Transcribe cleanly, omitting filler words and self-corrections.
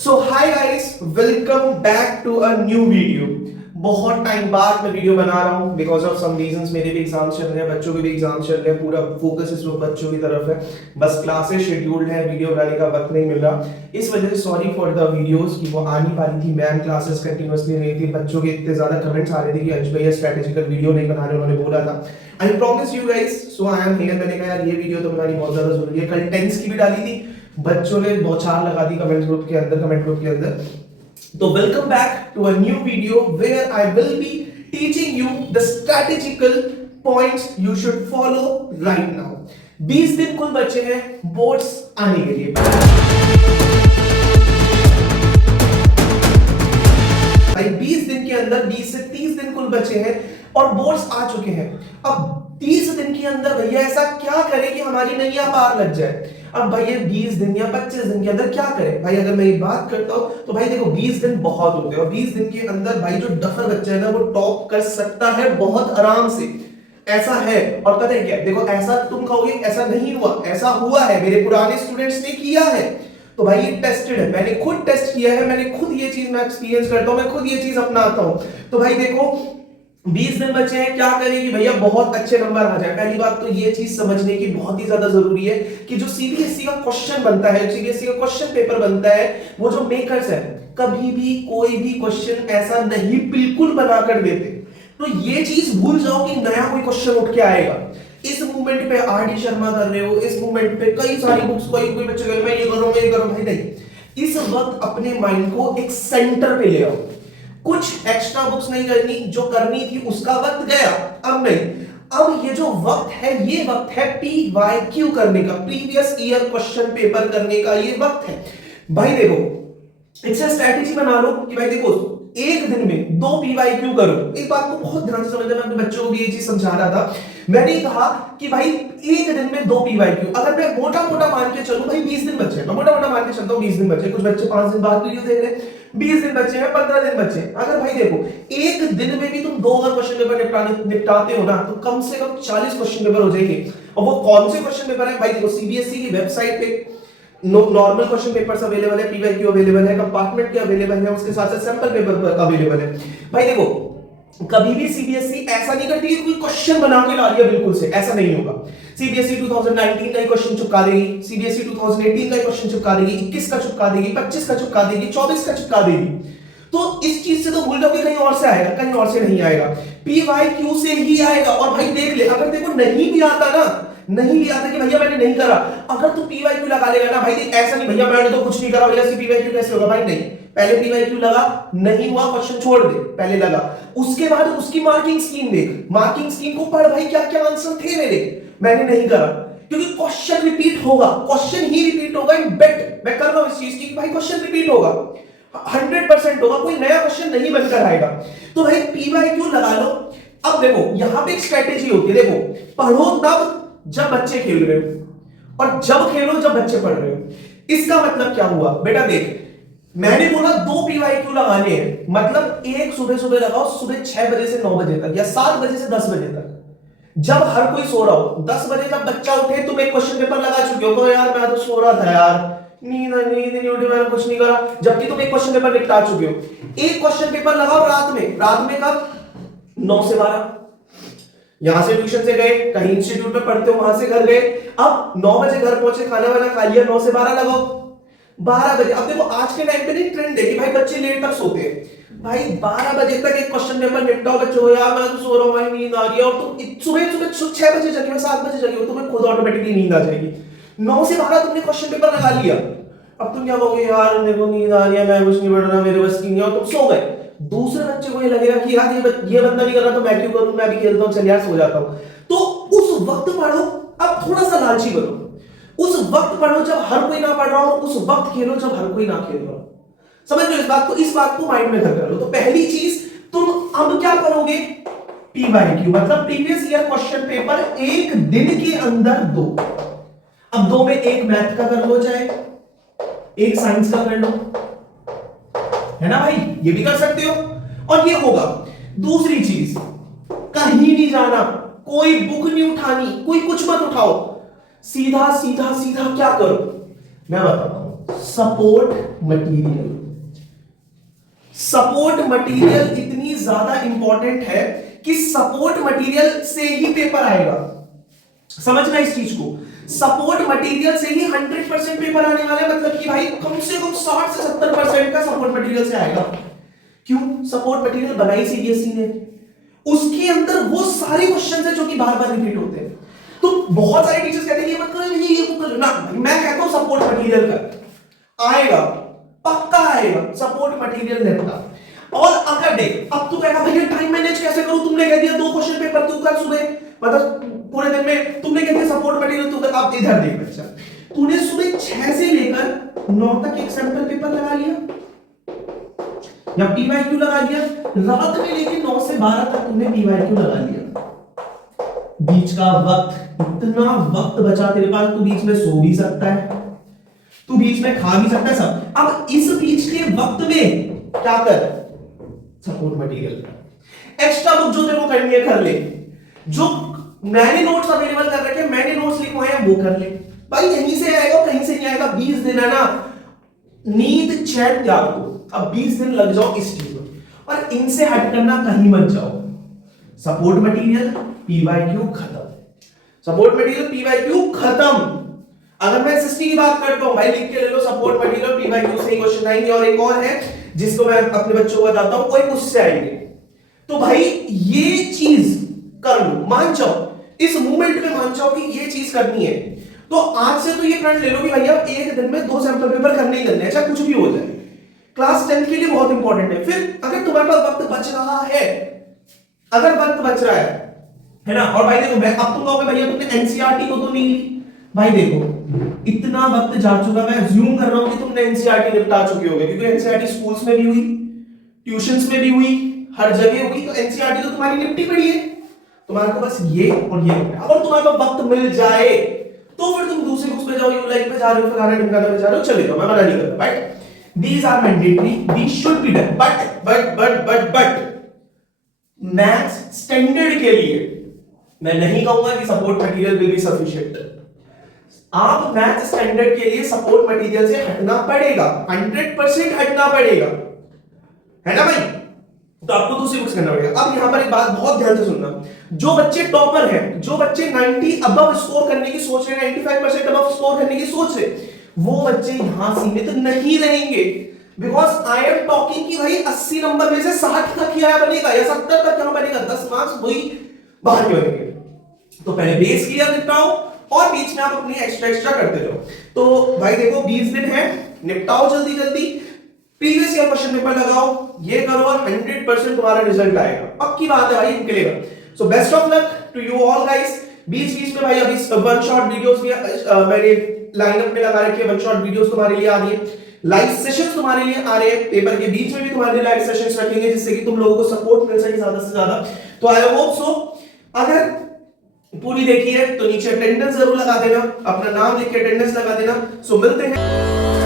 So hi guys, welcome back to a new video. बहुत time बाद मैं video बना रहा हूँ बिकॉज ऑफ सम रीजंस। मेरे भी एग्जाम्स चल रहे हैं, बच्चों के भी एग्जाम्स चल रहे हैं, पूरा फोकस इस वक्त बच्चों की तरफ है। बस क्लासेस शेड्यूल्ड है, वीडियो बनाने का वक्त नहीं मिल रहा। इस वजह से सॉरी फॉर द वीडियोस कि वो आ नहीं पा रही थी। मैम क्लासेस कंटिन्यूअसली नहीं थी, बच्चों के इतने ज्यादा कमेंट्स आ रहे थे कि अंश भैया स्ट्रेटेजिकल वीडियो नहीं बना रहे, उन्होंने बोला था। I promise you guys, so I am here. मैंने कहा यार ये वीडियो तो बनानी बहुत ज्यादा जरूरी है। कल टेंस की भी डाली थी, बच्चों ने बौछार लगा दी कमेंट ग्रुप के अंदर। तो welcome back to a new video where I will be teaching you the strategical points you should follow right now. 20 दिन कुल बचे हैं बोर्ड्स आने के लिए। भाई 20 दिन के अंदर 20 से 30 दिन कुल बचे हैं और बोर्ड्स आ चुके हैं। अब 30 दिन के अंदर भैया ऐसा क्या करें कि हमारी नैया पार लग जाए। अब भाई 20 दिन या 25 दिन के अंदर क्या करें भाई? अगर मैं ये बात करता हूं तो भाई देखो 20 दिन बहुत होते हैं और 20 दिन के अंदर भाई जो डफर बच्चा है ना वो टॉप कर सकता है बहुत आराम से। ऐसा है। और पता है क्या, देखो ऐसा तुम कहोगे ऐसा नहीं हुआ, ऐसा हुआ है, मेरे पुराने स्टूडेंट्स ने किया है। तो भाई ये टेस्टेड है, मैंने खुद टेस्ट किया है, मैंने खुद ये चीज मैं एक्सपीरियंस करता हूं, मैं खुद ये चीज अपनाता हूं। तो भाई देखो 20 दिन बचे हैं, क्या करें कि भैया बहुत अच्छे नंबर आ जाए। पहली बात तो ये चीज समझने की बहुत ही ज्यादा जरूरी है कि जो सीबीएसई का क्वेश्चन बनता है, सीबीएसई का क्वेश्चन पेपर बनता है, वो जो मेकर्स है कभी भी कोई भी क्वेश्चन ऐसा नहीं बिल्कुल बना कर देते। तो ये चीज भूल जाओ कि नया कोई क्वेश्चन उठ के आएगा। इस मूवमेंट पे आर.डी. शर्मा कर रहे हो, इस मूवमेंट पे कई सारी बुक्स, कोई बच्चे कह रहे मैं ये कर रहा हूं, मैं ये कर रहा हूं। भाई नहीं, इस वक्त अपने माइंड को एक सेंटर पे ले आओ। कुछ एक्स्ट्रा बुक्स नहीं करनी, जो करनी थी उसका वक्त गया, अब नहीं। अब ये जो वक्त है ये वक्त है PYQ करने का, प्रीवियस ईयर क्वेश्चन पेपर करने का ये वक्त है। भाई देखो एक स्ट्रैटेजी बना लो कि भाई देखो एक दिन में 2 PYQ करो। एक बात को बहुत ध्यान से समझना, मैं अपने बच्चों को भी ये चीज समझा रहा था। मैंने कहा कि भाई एक दिन में 2 PYQ, अगर मैं मोटा मोटा मान के चलूं, भाई 20 दिन बचे, मैं मोटा मोटा मान के चलता हूं 20 दिन बचे, कुछ बच्चे 5 दिन बाद वीडियो देख रहे हैं, 20 दिन बचे हैं, 15 दिन बचे। अगर भाई देखो एक दिन में भी तुम 2 अगर क्वेश्चन पेपर निपटाते हो ना तो कम से कम 40 क्वेश्चन पेपर हो जाएंगे। और वो कौन से क्वेश्चन पेपर है भाई? देखो सीबीएसई की वेबसाइट पे नॉर्मल क्वेश्चन पेपर्स अवेलेबल है, PYQ अवेलेबल है, कंपार्टमेंट के अवेलेबल है, उसके साथ साथ सैंपल पेपर अवेलेबल है। भाई देखो कभी भी सीबीएसई ऐसा नहीं करती कि कोई क्वेश्चन बना के ला लिया बिल्कुल से, ऐसा नहीं होगा। सीबीएसई 2019 का क्वेश्चन चिपका देगी, सीबीएसई 2018 का क्वेश्चन चिपका देगी, 21 का चिपका देगी, 25 का चिपका देगी, 24 का चिपका देगी। तो इस चीज से तो भूल जाओ कि कहीं और से आएगा, कहीं और से नहीं आएगा, PYQ से ही आएगा। और भाई देख ले, अगर देखो नहीं भी आता ना, नहीं भी आता कि भैया मैंने नहीं करा, अगर तू PYQ लगा लेगा ना भाई, देख ऐसा नहीं भैया मैंने तो कुछ नहीं करा, भैया PYQ कैसे होगा? भाई नहीं, पहले PYQ लगा, नहीं हुआ क्वेश्चन छोड़ दे, पहले लगा, उसके बाद उसकी मार्किंग स्कीम देख, मार्किंग स्कीम को पढ़ भाई क्या क्या आंसर थे मेरे, मैंने नहीं करा। क्योंकि क्वेश्चन रिपीट होगा, क्वेश्चन ही रिपीट होगा। इन बेट मैं कर रहा हूं इस चीज की भाई क्वेश्चन रिपीट होगा, 100% होगा, कोई नया क्वेश्चन नहीं बनकर आएगा। तो भाई PYQ लगा लो। अब देखो यहां पे एक स्ट्रेटेजी होती है, देखो पढ़ो तब जब बच्चे खेल रहे हो और जब खेलो जब बच्चे पढ़ रहे हो। इसका मतलब क्या हुआ बेटा? देख मैंने बोला 2 PYQ लगाने हैं, मतलब एक सुबह सुबह लगाओ, सुबह 6 बजे से 9 बजे तक या 7 बजे से 10 बजे तक, जब हर कोई सो रहा हो। 10 बजे तक बच्चा उठे, तुम एक क्वेश्चन पेपर लगा चुके हो, तो यार मैं तो सो रहा था यार, नींद नहीं उठी, मैंने कुछ नहीं करा, जबकि तुम एक क्वेश्चन पेपर निपटा चुके हो। एक क्वेश्चन पेपर लगाओ रात में, रात में कब? 9 से 12। यहां से ट्यूशन से गए, कहीं इंस्टीट्यूट में पढ़ते हो, वहां से घर गए, अब 9 बजे घर पहुंचे, खाना वाना खा लिया, 9 से 12 लगाओ, 12 बजे। अब देखो आज के टाइम पे नहीं ट्रेंड है कि भाई बच्चे लेट तक सोते हैं। भाई 12 बजे तक एक क्वेश्चन पेपर निपटाओ बच्चों को, यार मैं तो सो रहा हूं, भाई नींद आ रही है, और तुम सुबह सुबह 6 बजे जगे हो, 7 बजे जगे हो, तुम्हें खुद ऑटोमेटिकली नींद आ जाएगी। 9 से 12 तुमने क्वेश्चन पेपर लगा लिया, अब तुम क्या कहोगे? यार मेरे को नींद आ रही है, मैं कुछ नहीं पढ़ रहा, मेरे बस की नहीं, और तुम सो गए। दूसरे बच्चे को ये लगेगा कि यार ये बंदा नहीं कर रहा तो मैं क्यों करूं, मैं भी खेलता हूं, चल यार सो जाता हूं। तो उस वक्त पढ़ो, अब थोड़ा सा लालची बनो, उस वक्त पढ़ो जब हर कोई ना पढ़ रहा हो, उस वक्त खेलो जब हर कोई ना खेल रहा हो। समझ लो इस बात को माइंड में घर कर लो। तो पहली चीज तुम अब क्या करोगे? PYQ मतलब प्रीवियस ईयर क्वेश्चन पेपर एक दिन के अंदर 2। अब 2 में एक मैथ का कर लो, चाहे एक साइंस का कर लो, है ना भाई, ये भी कर सकते हो और ये होगा। दूसरी चीज, कहीं नहीं जाना, कोई बुक नहीं उठानी, कोई कुछ मत उठाओ, सीधा सीधा सीधा क्या करो मैं बताता हूं। Support material. सपोर्ट मटेरियल इतनी ज्यादा इंपॉर्टेंट है कि सपोर्ट मटेरियल से ही पेपर आएगा। समझना इस चीज को, सपोर्ट मटेरियल से ही 100% पेपर आने वाला है। मतलब कि भाई कम से कम 60 से 70% का सपोर्ट मटेरियल से आएगा। क्यों? सपोर्ट मटेरियल बनाई सीबीएसई ने, उसके अंदर वो सारे क्वेश्चंस है जो कि बार बार रिपीट होते हैं। तो बहुत सारे टीचर्स कहते हैं ये मत करो, ये करो ना, मैं कहता हूं सपोर्ट मटेरियल का आएगा, पक्का आएगा सपोर्ट मटेरियल नेता। और अगर देख, अब तू कहेगा भैया टाइम मैनेज कैसे करूं, तुमने कह दिया 2 क्वेश्चन पेपर तू कर सुबह, मतलब पूरे दिन में तुमने कह दिया सपोर्ट मटेरियल तू कर। अब इधर देख बच्चा, तूने सुबह 6 से लेकर 9 तक एक सैंपल पेपर लगा लिया या पीवाईक्यू लगा लिया, रात में लेके 9 से 12 तक तुमने पीवाईक्यू लगा लिया। बीच का वक्त, इतना वक्त बचा तेरे पास, तू बीच में सो भी सकता है, तू बीच में खा भी सकता है सब। अब इस बीच के वक्त में क्या कर, सपोर्ट मटेरियल एक्स्ट्रा बुक जो तेरे को करनी है कर ले, जो मैंने नोट्स अवेलेबल कर रखे, मैंने नोट्स लिखवाए हैं वो कर ले भाई। यहीं से आएगा कहीं से नहीं आएगा। 20 दिन है ना, नींद चैन त्याग दो, अब 20 दिन लग जाओ इस चीज में, और इनसे हट करना कहीं मत जाओ। सपोर्ट मटेरियल पीवाईक्यू खत्म, सपोर्ट मटेरियल पीवाईक्यू खत्म। अगर मैं एसएसटी की बात करता हूं भाई, लिख के ले लो सपोर्ट मटेरियल पीवाईक्यू से ही क्वेश्चन आएंगे। और एक और है जिसको मैं अपने बच्चों को बताता हूं, कोई उससे आएंगे। तो भाई ये चीज कर लो, मान जाओ इस मूवमेंट में, मान जाओ कि ये चीज करनी है, तो आज से तो ये प्रण ले लो कि भैया एक दिन में 2 सैंपल पेपर करने ही करने हैं, चाहे कुछ भी हो जाए। क्लास 10 के लिए बहुत इंपॉर्टेंट है। फिर अगर तुम्हारे पास वक्त बच रहा है, अगर वक्त बच रहा है ना, और भाई देखो मैं अब तुम कहोगे भैया तुमने एनसीईआरटी को तो नहीं ली, भाई देखो इतना वक्त जा चुका, मैं अज्यूम कर रहा हूं कि तुमने एनसीईआरटी निपटा चुके होगे, क्योंकि एनसीईआरटी स्कूल्स में भी हुई, ट्यूशंस में भी हुई, हर जगह हुई, तो एनसीईआरटी तो तुम्हारी निपटी पड़ी है। तुम्हारे को बस ये और ये, अगर तुम्हारे पास वक्त मिल जाए तो फिर तुम दूसरे बुक्स पे जाओ, यू लाइक पे जा रहे हो, फलाना ढिमकाना पे जा रहे हो, चले जाओ, मैं मना नहीं कर रहा, right. These are mandatory, these should be done, but maths standard के लिए मैं नहीं कहूंगा कि support material will be sufficient. आप मैथ्स स्टैंडर्ड के लिए सपोर्ट मटेरियल से हटना पड़ेगा, 100% हटना पड़ेगा, है ना भाई। तो आपको दूसरी बुक्स करना पड़ेगा। अब यहां पर एक बात बहुत ध्यान से सुनना, जो बच्चे टॉपर हैं, जो बच्चे 90 अबव स्कोर करने की सोच रहे हैं, 95% अबव स्कोर करने की सोच रहे, वो बच्चे यहां सीमित नहीं रहेंगे। बिकॉज आई एम टॉकिंग कि भाई 80 नंबर में से 60 तक ही आया बनेगा या 70 तक यहां बनेगा, 10 मार्क्स वही बाहर के बनेंगे। तो पहले बेस क्लियर निपटाओ और बीच में आप अपनी एक्स्ट्रा करते जाओ। तो भाई देखो 20 दिन है, निपटाओ जल्दी जल्दी, प्रीवियस ईयर क्वेश्चन पेपर लगाओ, ये करो और 100% तुम्हारा रिजल्ट आएगा, पक्की बात है भाई, निकलेगा। So best of luck to you all guys. बीच बीच में भाई अभी वन शॉट वीडियोस भी मैंने लाइनअप में लगा रखी है, वन शॉट वीडियोस तुम्हारे लिए आ रही है, लाइव सेशंस तुम्हारे लिए आ रहे हैं, पेपर के बीच में भी तुम्हारे लिए लाइव सेशंस रखेंगे, जिससे कि तुम लोगों को सपोर्ट मिल सके ज्यादा से ज्यादा। तो आई होप सो, अगर पूरी देखी है तो नीचे अटेंडेंस जरूर लगा देना, अपना नाम लिख के अटेंडेंस लगा देना। सो मिलते हैं।